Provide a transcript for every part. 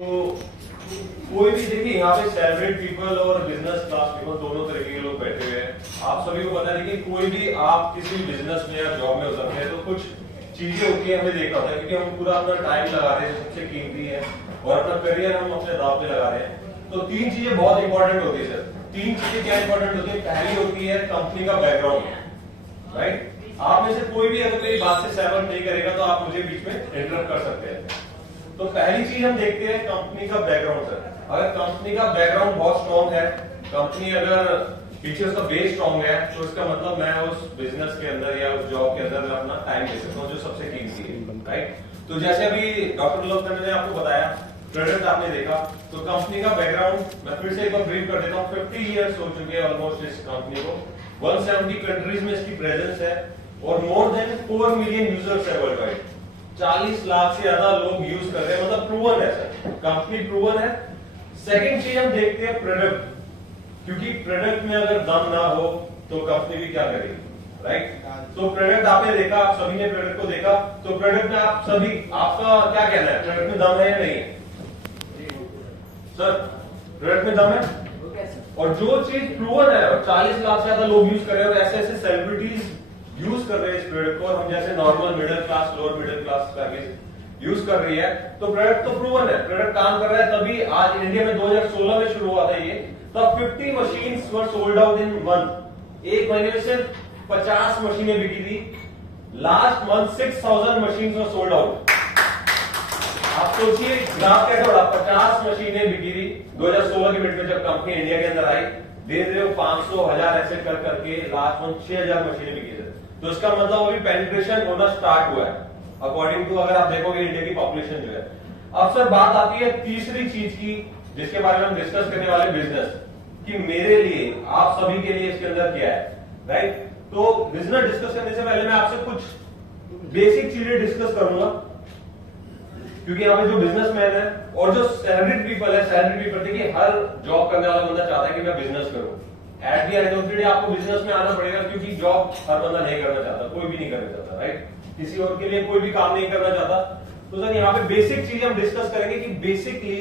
तो कोई भी देखिए यहाँ पे सैलरीड पीपल और बिजनेस क्लास पीपल दोनों तरीके के लोग बैठे हुए हैं। आप सभी को पता है कि कोई भी आप किसी बिजनेस में या जॉब में उतरते हैं तो कुछ चीजें होती है, हमें देखना होता है क्योंकि हम पूरा अपना टाइम लगा रहे हैं, सबसे कीमती है और अपना करियर हम अपने दांव पे लगा रहे हैं। तो तीन चीजें बहुत इंपॉर्टेंट होती है सर। तीन चीजें क्या इंपॉर्टेंट होती है? पहली होती है कंपनी का बैकग्राउंड, राइट। आप में से कोई भी अगर मेरी बात से सहमत नहीं करेगा तो आप मुझे बीच में इंटरप्ट कर सकते हैं। तो पहली चीज हम देखते हैं कंपनी का बैकग्राउंड सर। अगर कंपनी का बैकग्राउंड बहुत स्ट्रॉन्ग है, कंपनी अगर पीछे उसका बेस स्ट्रॉन्ग है, तो इसका मतलब मैं उस बिजनेस के अंदर या उस जॉब के अंदर मैं अपना टाइम दे सकता हूँ जो सबसे कीमती है, राइट। तो जैसे अभी डॉक्टर लोकन ने आपको बताया, प्रोडक्ट आपने देखा, तो कंपनी का बैकग्राउंड मैं फिर से एक बार ब्रीफ कर देता हूँ। 50 इयर्स हो चुके हैं ऑलमोस्ट इस कंपनी को, 170 कंट्रीज में इसकी प्रेजेंस है और मोर देन 4 मिलियन यूजर्स है वर्ल्ड वाइड। 40 लाख से ज्यादा लोग यूज कर रहे हैं, मतलब प्रूवन है सर, कंपनी प्रूवन है। सेकंड चीज हम देखते हैं प्रोडक्ट, क्योंकि प्रोडक्ट में अगर दम ना हो तो कंपनी भी क्या करेगी, राइट। तो प्रोडक्ट आपने देखा, आप सभी ने प्रोडक्ट को देखा, तो प्रोडक्ट में आप सभी, आपका क्या कहना है, प्रोडक्ट में दम है या नहीं है सर? प्रोडक्ट में दम है और जो चीज प्रूवन है और 40 लाख से ज्यादा लोग यूज कर रहे हैं और ऐसे ऐसे सेलिब्रिटीज यूज कर रहे हैं इस प्रोडक्ट को, और हम जैसे normal middle class, lower middle class family use कर रही है, तो प्रोडक्ट तो प्रूवन है, प्रोडक्ट काम कर रहा है। तभी आज इंडिया में 2016 में शुरू हुआ था ये, तब 50 machines were sold out in month. एक महीने में सिर्फ 50 मशीनें बिकी थी। Last month 6000 machines were sold out. आप सोचिए ग्राफ कैसे बढ़ा, 50 मशीनें बिकी थी 2016 के मिनट में जब कंपनी इंडिया के अंदर आई। धीरे धीरे 500 1000 ऐसे कर करके लास्ट मंथ 6000 मशीनें बिकी थी। तो इसका मतलब अभी पेनिट्रेशन होना स्टार्ट हुआ है अकॉर्डिंग टू, अगर आप देखोगे इंडिया की पॉपुलेशन जो है। अब सर बात आती है तीसरी चीज की जिसके बारे में हम डिस्कस करने वाले, बिजनेस, कि मेरे लिए, आप सभी के लिए इसके अंदर क्या है, राइट। तो बिजनेस डिस्कस करने से पहले मैं आपसे कुछ बेसिक चीजें डिस्कस करूंगा, क्योंकि यहाँ पे जो बिजनेसमैन है और जो सैलरीड पीपल है, सैलरीड पीपल, देखिए हर जॉब करने वाला बंदा चाहता है कि मैं बिजनेस करूं। At the end of the day आपको बिजनेस में आना पड़ेगा, क्योंकि जॉब हर बंदा नहीं करना चाहता, कोई भी नहीं करना चाहता, राइट। किसी और के लिए कोई भी काम नहीं करना चाहता। तो सर यहाँ पे बेसिक चीज हम डिस्कस करेंगे कि बेसिकली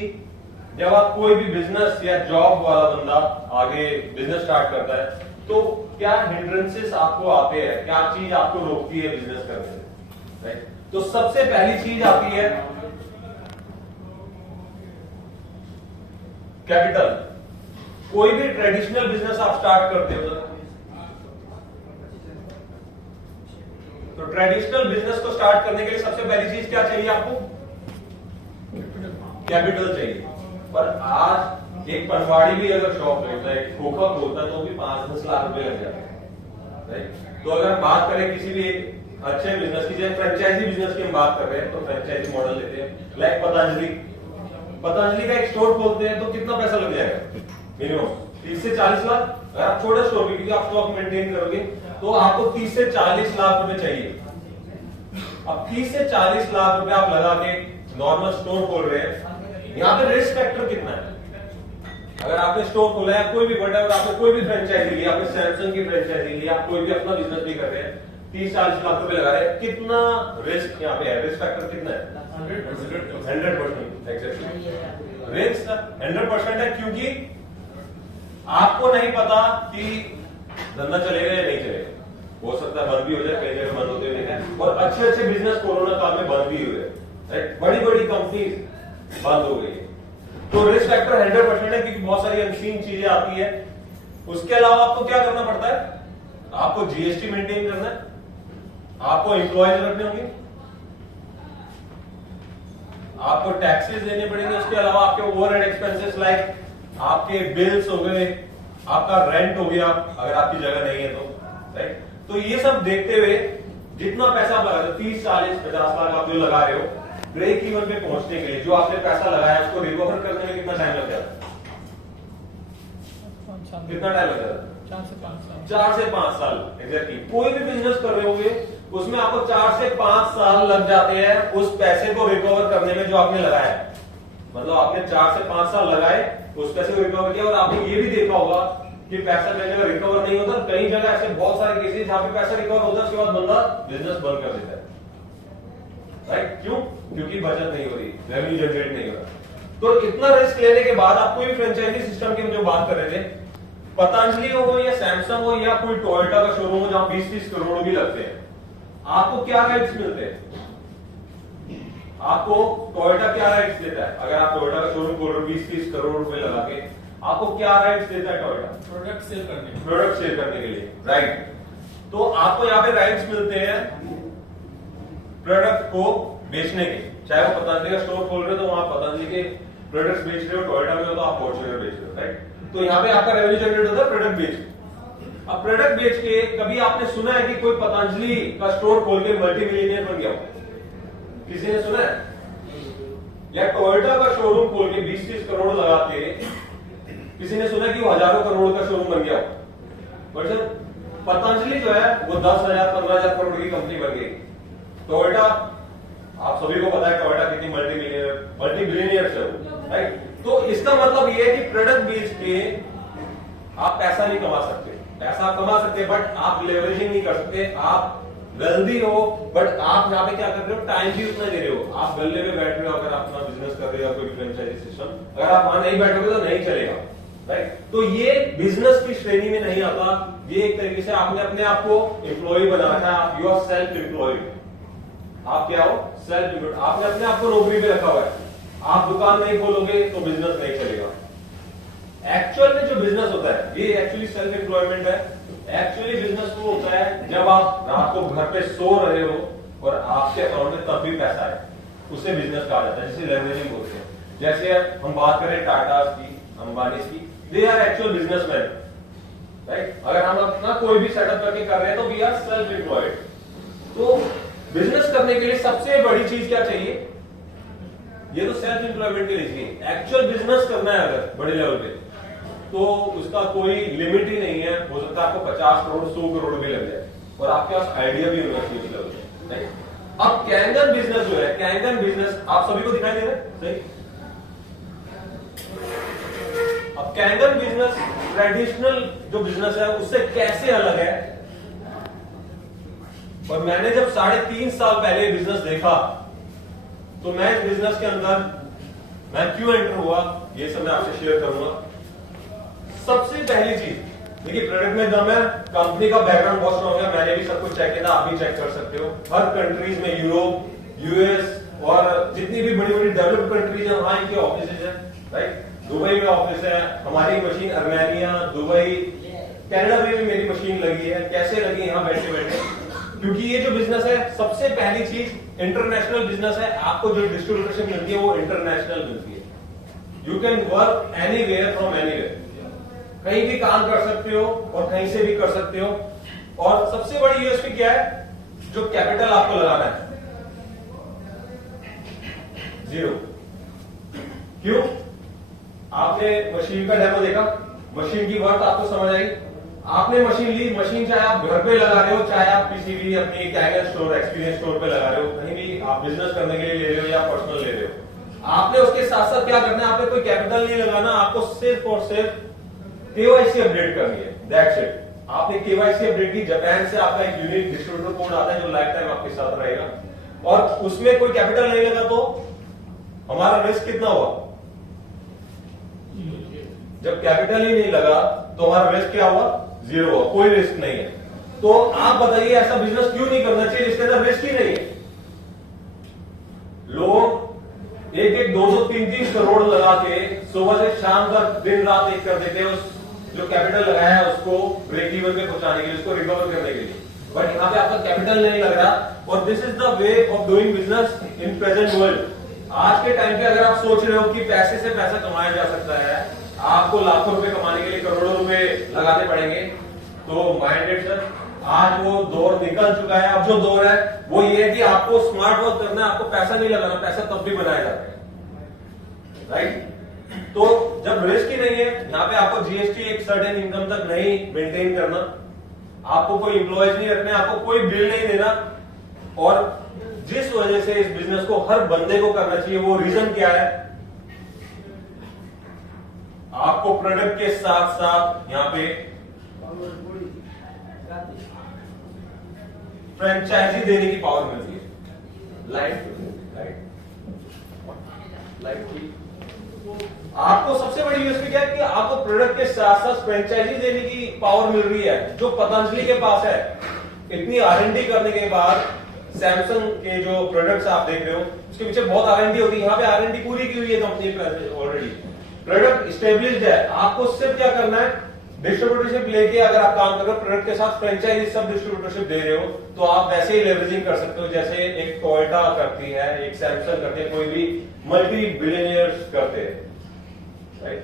जब आप कोई भी बिजनेस या जॉब वाला बंदा आगे बिजनेस स्टार्ट करता है तो क्या हिंड्रेंसेस आपको आते हैं, क्या चीज आपको रोकती है बिजनेस करने से, राइट। तो सबसे पहली चीज आती है कैपिटल। कोई भी ट्रेडिशनल बिजनेस आप स्टार्ट करते हो तो ट्रेडिशनल बिजनेस को स्टार्ट करने के लिए सबसे पहली चीज क्या चाहिए आपको? कैपिटल चाहिए। पर आज एक पनवाड़ी भी अगर शॉप खोलता है, खोखा खोलता है, तो भी 5-10 लाख रुपए लग जाते हैं, राइट। तो अगर हम बात करें किसी भी अच्छे बिजनेस की, जैसे फ्रेंचाइजी बिजनेस की हम बात कर रहे हैं, तो फ्रेंचाइजी मॉडल लेते हैं, लाइक पतंजलि का एक स्टोर खोलते हैं तो कितना पैसा लग जाएगा? मिनिमम 30 से 40 लाख। अगर आप छोटे स्टोर में, क्योंकि आप स्टॉक मेंटेन करोगे, तो आपको 30 से 40 लाख रुपए चाहिए। अब 30 से 40 लाख रुपए आप लगा के नॉर्मल स्टोर खोल रहे हैं, यहाँ पे रिस्क फैक्टर कितना है? अगर आपने स्टोर खोला है, कोई भी बड़ा, आपने कोई भी फ्रेंचाइजी ली, आपने सैमसंग की फ्रेंचाइजी ली, आप कोई भी अपना बिजनेस भी कर रहे हैं, 30-40 लाख रुपए लगा रहे हैं, कितना रिस्क यहाँ पे है? रिस्क फैक्टर कितना है? 100%। रिस्क 100% है, क्योंकि आपको नहीं पता कि धंधा चलेगा या नहीं चलेगा। हो सकता है बंद भी हो जाए, कई जगह बंद होते हुए देखा है, और अच्छे अच्छे बिजनेस कोरोना काल में बंद भी हुए, राइट। बड़ी बड़ी कंपनी बंद हो गई। तो रिस्क फैक्टर 100% है, क्योंकि बहुत सारी अनसीन चीजें आती है। उसके अलावा आपको क्या करना पड़ता है? आपको जीएसटी मेंटेन करना है, आपको एम्प्लॉयज रखने होंगे, आपको टैक्सेस देने पड़ेंगे। उसके अलावा आपके ओवरहेड एक्सपेंसेस लाइक आपके बिल्स हो गए, आपका रेंट हो गया अगर आपकी जगह नहीं है तो, राइट। तो ये सब देखते हुए जितना पैसा आप लगा रहे हो, 30-40-50 लाख आप जो लगा रहे हो, ब्रेक इवन पे पहुंचने के लिए जो आपने पैसा लगाया उसको रिकवर करने में कितना टाइम लग जाता है? कितना टाइम लग जाता है? 4 से 5 साल। एग्जैक्टली। कोई भी बिजनेस कर रहे होंगे उसमें आपको 4 से 5 साल लग जाते हैं उस पैसे को रिकवर करने में जो आपने लगाया है। मतलब आपने 4 से 5 साल लगाए, उस पैसे को रिकवर किया, और आपने ये भी देखा होगा कि पैसा कई जगह रिकवर नहीं होता। कई जगह ऐसे बहुत सारे केसेस जहां पे पैसा रिकवर होता है, उसके बाद बंदा बिजनेस बंद कर देता है, राइट। क्यों? क्योंकि बचत नहीं हो रही, रेवेन्यू जनरेट नहीं हो रहा। तो इतना रिस्क लेने के बाद आप कोई भी फ्रेंचाइजी सिस्टम की हम जो बात कर रहे थे, पतंजलि हो या सैमसंग हो या कोई टोयोटा का शोरूम हो जहां 20-30 करोड़ भी लगते हैं, आपको क्या राइट्स मिलते हैं? आपको टोयोटा क्या राइट्स देता है? अगर आप टोयोटा का शोरूम खोल रहे हो 20-30 करोड़ रुपए लगा के, आपको क्या राइट्स देता है टोयोटा? प्रोडक्ट सेल करने के लिए, राइट। तो आपको यहाँ पे राइट्स मिलते हैं प्रोडक्ट को बेचने के। चाहे वो पतंजलि का स्टोर खोल रहे हो तो वहां पतंजलि के प्रोडक्ट्स बेच रहे हो, टोयोटा में हो तो आप फॉर्च्यूनर बेच रहे हो, राइट। तो यहाँ पे आपका रेवेन्यू जनरेट होता है प्रोडक्ट बेच। अब प्रोडक्ट बेच के कभी आपने सुना है कि कोई पतंजलि का स्टोर खोल के मल्टी मिलियनियर बन गया हो? किसी ने सुना है? या टोयोटा का शोरूम खोल के 20-30 करोड़ लगा के किसी ने सुना कि वो हजारों करोड़ का शोरूम बन गया हो? बट सर पतंजलि जो है वो 10,000 15,000 करोड़ की कंपनी बन गई। टोयोटा, आप सभी को पता है टोयोटा कितनी मल्टी बिलियनियर है, राइट। तो इसका मतलब ये है कि प्रोडक्ट बेच के आप पैसा नहीं कमा सकते। पैसा आप कमा सकते हैं बट आप लेवरेजिंग नहीं कर सकते। आप वेल्दी हो बट आप यहाँ पे क्या कर रहे हो, टाइम भी उतना दे रहे हो। आप गल्ले में बैठ रहे हो अगर आप अपना बिजनेस कर रहे हो, कोई फ्रेंचाइजी सिस्टम, अगर आप वहां नहीं बैठोगे तो नहीं चलेगा, राइट। तो ये बिजनेस की श्रेणी में नहीं आता। ये एक तरीके से आपने अपने आप को एम्प्लॉय बना रखा है। You are self employed. आप क्या हो? Self employed. आपने अपने आप को नौकरी पे रखा हुआ है। आप दुकान नहीं खोलोगे तो बिजनेस नहीं चलेगा। एक्चुअल में जो बिजनेस होता है ये एक्चुअली सेल्फ एम्प्लॉयमेंट है। एक्चुअली बिजनेस वो होता है जब आप रात को घर पे सो रहे हो और आपके अकाउंट में तब भी पैसा है, उसे बिजनेस कहा जाता है, जिसे लेवरेजिंग बोलते हैं। जैसे हम बात करें टाटा की, अंबानी की, they are actual businessman, right. अगर हम अपना कोई भी सेटअप करके कर रहे हैं तो वी आर सेल्फ एम्प्लॉयड। तो बिजनेस करने के लिए सबसे बड़ी चीज क्या चाहिए? ये तो सेल्फ एम्प्लॉयमेंट के लिए चाहिए। एक्चुअल बिजनेस करना है अगर बड़े लेवल पे तो उसका कोई लिमिट ही नहीं है। हो सकता है आपको 50 करोड़ 100 करोड़ भी लग जाए और आपके पास आइडिया भी होना चाहिए उस लेवल पे, राइट। अब कैंगन बिजनेस जो है, कैंगन बिजनेस आप सभी को दिखाई दे रहा है, सही। अब कैंगन बिजनेस ट्रेडिशनल जो बिजनेस है उससे कैसे अलग है? और मैंने जब 3.5 साल पहले बिजनेस देखा तो मैं इस बिजनेस के अंदर मैं क्यों एंटर हुआ ये सब मैं आपसे शेयर करूंगा। सबसे पहली चीज देखिए, प्रोडक्ट में दम है, कंपनी का बैकग्राउंड बहुत स्ट्रॉन्ग है। मैंने भी सब कुछ चेक किया, आप भी चेक कर सकते हो। हर कंट्रीज में, यूरोप, यूएस और जितनी भी बड़ी बड़ी डेवलप्ड कंट्रीज है वहां इनके ऑफिस है, राइट। दुबई में ऑफिस है, हमारी मशीन अर्मेनिया, दुबई, कनाडा में भी मेरी मशीन लगी है। कैसे लगी? यहाँ बैठे बैठे, क्योंकि ये जो बिजनेस है सबसे पहली चीज इंटरनेशनल बिजनेस है। आपको जो डिस्ट्रीब्यूशन मिलती है वो इंटरनेशनल मिलती है। You can work anywhere from anywhere, कहीं भी काम कर सकते हो और कहीं से भी कर सकते हो। और सबसे बड़ी यूएसपी क्या है? जो कैपिटल आपको लगाना है, 0। क्यों? आपने मशीन का डेमो देखा, मशीन की वर्थ आपको समझ आई। आपने मशीन ली, मशीन चाहे आप घर पे लगा रहे हो, चाहे आप किसी भी अपनी कैंगन स्टोर, एक्सपीरियंस स्टोर पे लगा रहे हो, कहीं भी आप बिजनेस करने के लिए ले रहे हो या पर्सनल ले रहे हो, आपने उसके साथ साथ क्या करना है? आपने कोई कैपिटल नहीं लगाना, आपको सिर्फ और सिर्फ केवाईसी अपडेट करनी है, दैट्स इट। आपने केवाईसी अपडेट की, जापान से आपका एक यूनिक डिस्ट्रीब्यूटर कोड आता है जो लाइफ टाइम आपके साथ रहेगा, और उसमें कोई कैपिटल नहीं लगा तो हमारा रिस्क कितना हुआ? जब कैपिटल ही नहीं लगा तो हमारा रिस्क क्या हुआ? 0 हुआ, कोई रिस्क नहीं है। तो आप बताइए ऐसा बिजनेस क्यों नहीं करना चाहिए जिसके अंदर रिस्क ही नहीं है? लोग 1-1, 2-2, 3-3 करोड़ लगा के सुबह से शाम तक दिन रात एक कर देते हैं उस जो कैपिटल लगाया है उसको ब्रेक इवन पे पहुंचाने के लिए, उसको रिकवर करने के लिए। बट यहाँ पे आपका कैपिटल नहीं लग रहा, और this is the way of doing business in present world. आज के टाइम पे अगर आप सोच रहे हो कि पैसे से पैसा कमाया जा सकता है, आपको लाखों रुपए कमाने के लिए करोड़ों रुपए लगाने पड़ेंगे, तो माइंडेड सर, आज वो दौर निकल चुका है। अब जो दौर है वो ये है कि आपको स्मार्ट वर्क करना है, आपको पैसा नहीं लगाना, पैसा तब भी बनाया जाता है, राइट। तो जब रिस्क ही नहीं है, यहाँ पे आपको जीएसटी एक सर्टेन इनकम तक नहीं मेंटेन करना, आपको कोई एम्प्लॉयज नहीं रखने, आपको कोई बिल नहीं देना, और जिस वजह से इस बिजनेस को हर बंदे को करना चाहिए वो रीजन क्या है? आपको प्रोडक्ट के साथ साथ यहाँ पे फ्रेंचाइजी देने की पावर मिलती है। लाइट की आपको सबसे बड़ी यूएसपी क्या है कि आपको प्रोडक्ट के साथ साथ फ्रेंचाइजी देने की पावर मिल रही है जो पतंजलि के पास है। इतनी आरएनडी करने के बाद सैमसंग के जो प्रोडक्ट्स आप देख रहे हो उसके पीछे बहुत आरएनडी होती है। यहाँ पे आरएनडी पूरी की हुई है कंपनी पे ऑलरेडी, प्रोडक्ट स्टेब्लिश्ड है। आपको सिर्फ क्या करना है, डिस्ट्रीब्यूटरशिप लेके अगर आप काम कर रहे हो प्रोडक्ट के साथ फ्रेंचाइजी सब डिस्ट्रीब्यूटरशिप दे रहे हो तो आप वैसे ही लेवरेजिंग कर सकते हो जैसे एक टोयोटा करती है, एक सैमसंग करती है, कोई भी मल्टी बिलियनियर्स करते हैं, राइट।